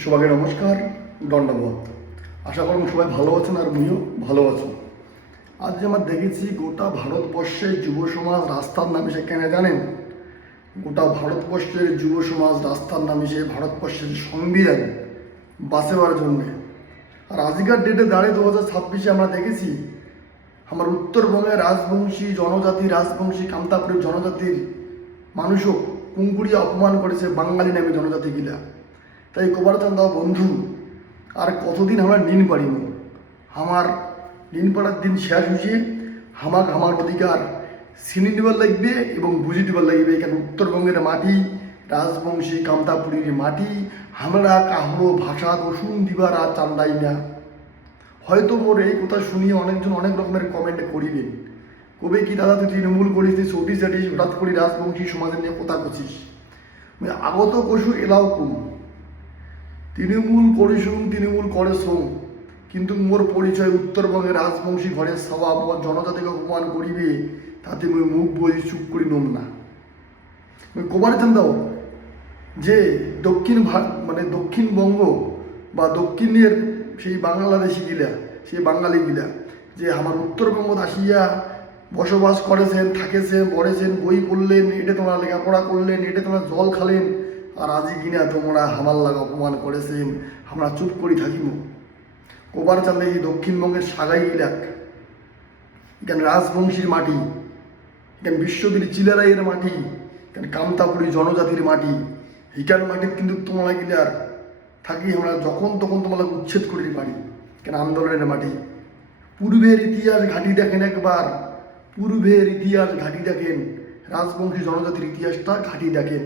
সবাইকে নমস্কার, দণ্ডবোধ। আশা করুন সবাই ভালো আছেন আর আমিও ভালো আছি। আজ যে আমরা দেখেছি গোটা ভারতবর্ষের যুব সমাজ রাস্তার নামে সে কেন জানেন? গোটা ভারতবর্ষের যুব সমাজ রাস্তার নামে সে ভারতবর্ষের সংবিধান বাঁচাবার জন্যে। আর আজকের ডেটে দাঁড়িয়ে 2026 আমরা দেখেছি আমার উত্তরবঙ্গের রাজবংশী জনজাতি, রাজবংশী কামতাপুরের জনজাতির মানুষও কুঙ্কুড়িয়া অপমান করেছে বাঙালি নামে জনজাতিগুলা। তাই কবার চান দাও বন্ধু, আর কতদিন আমরা নিন পারিব? আমার নিন পাড়ার দিন শেষ হয়েছে। আমার অধিকার চিনি দিবার লাগবে এবং বুঝি দিবার লাগবে। এখানে উত্তরবঙ্গের মাটি, রাজবংশী কামতাপুরীর মাটি, আমরা কাহরো ভাষা রসুন দিবার আর চান্দাই না। হয়তো মোর এই কথা শুনিয়ে অনেকজন অনেক রকমের কমেন্ট করিবেন, কবে কি দাদা তুই তৃণমূল করিস, তুই চটি চাটিস, হঠাৎ করে রাজবংশী সমাজের নিয়ে কথা কছিস। আগত কষু এলাও কম, তৃণমূল করিসুন, তৃণমূল করেছুন, কিন্তু মোর পরিচয় উত্তরবঙ্গের রাজবংশী ঘরের স্বভাব। আমার জনজাতিকে অপমান করিবে, তাতে আমি মুখ বই চুপ করি নম না। কবার চান দাও যে দক্ষিণবঙ্গ বা দক্ষিণের সেই বাংলাদেশি গিলা, সেই বাঙালি গিলা যে আমার উত্তরবঙ্গ আসিয়া বসবাস করেছেন, থাকেছেন, পড়েছেন, বই পড়লেন, এটা তোমরা লেখাপড়া করলেন, এটা তোমরা জল খালেন, আর আজি কিনা তোমরা হামার লাগা অপমান করেছেন, আমরা চুপ করি থাকিব। কবার চালে এই দক্ষিণবঙ্গের সাগাই ইলাক, এখানে রাজবংশীর মাটি, এখানে বিশ্ববীর চিলারাইয়ের মাটি, এখানে কামতাপুরী জনজাতির মাটি, হিকার মাটির কিন্তু তোমরা গিলার থাকি আমরা যখন তখন তোমাকে উচ্ছেদ করি পারি। কেন আন্দোলনের মাটি। পূর্বের ইতিহাস ঘাঁটি দেখেন একবার, পূর্বের ইতিহাস ঘাঁটি দেখেন, রাজবংশী জনজাতির ইতিহাসটা ঘাঁটি দেখেন,